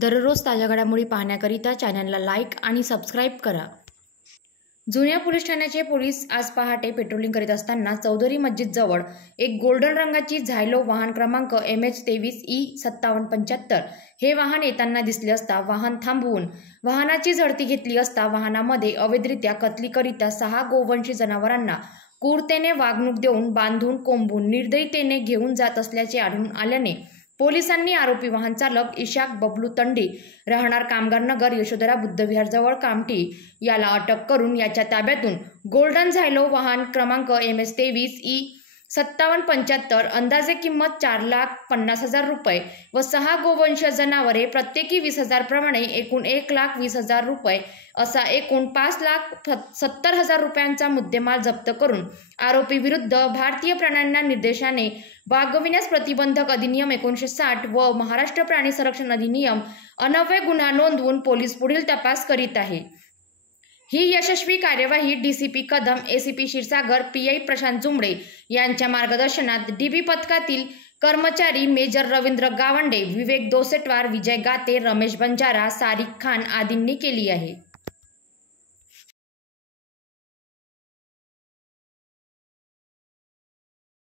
दररोज ताज्या घडामोडी पाहण्याकरिता चॅनलला लाईक आणि सबस्क्राईब करा। जुन्या पोलीस ठाण्याचे पोलीस आज पहाटे पेट्रोलिंग करीत असताना चौधरी मस्जिद जवळ एक गोल्डन रंगाची झायलो वाहन क्रमांक MH23E5775 हे वाहन येताना दिसले असता वाहन थांबवून वाहनाची झडती घेतली असता वाहनामध्ये अवैधरित्या कत्तलीकरिता 6 गोवंशी जनावरांना क्रूरतेने वागणूक देऊन बांधून कोंबून निर्दयीतेने घेऊन जात असल्याचे आढळून आल्याने पोलिसांनी आरोपी वाहन चालक इशाक बबलू तंडी राहणार कामगार नगर यशोधरा बुद्धविहार जवळ कामठी याला अटक करून याच्या ताब्यातून गोल्डन झायलो वाहन क्रमांक MH23E5775 अंदाजे किंमत 4,50,000 रुपये व 6 गोवंश जनावरे प्रत्येकी 20,000 प्रमाणे एकूण 1,20,000 रुपये असा एकूण 5,70,000 रुपयांचा मुद्देमाल जप्त करून आरोपी विरुद्ध भारतीय प्राण्यांना निर्देशाने वागविण्यास प्रतिबंधक अधिनियम 1960 व महाराष्ट्र प्राणी संरक्षण अधिनियम अन्वये गुन्हा नोंदवून पोलीस पुढील तपास करीत आहे। ही यशस्वी कार्यवाही DCP Kadam, ACP Kshirsagar, PI Prashant Jumde यांच्या मार्गदर्शनात DB पथकातील कर्मचारी मेजर रवींद्र गावंडे, विवेक दोसेटवार, विजय गाते, रमेश बंजारा, सारिक खान आदींनी केली आहे।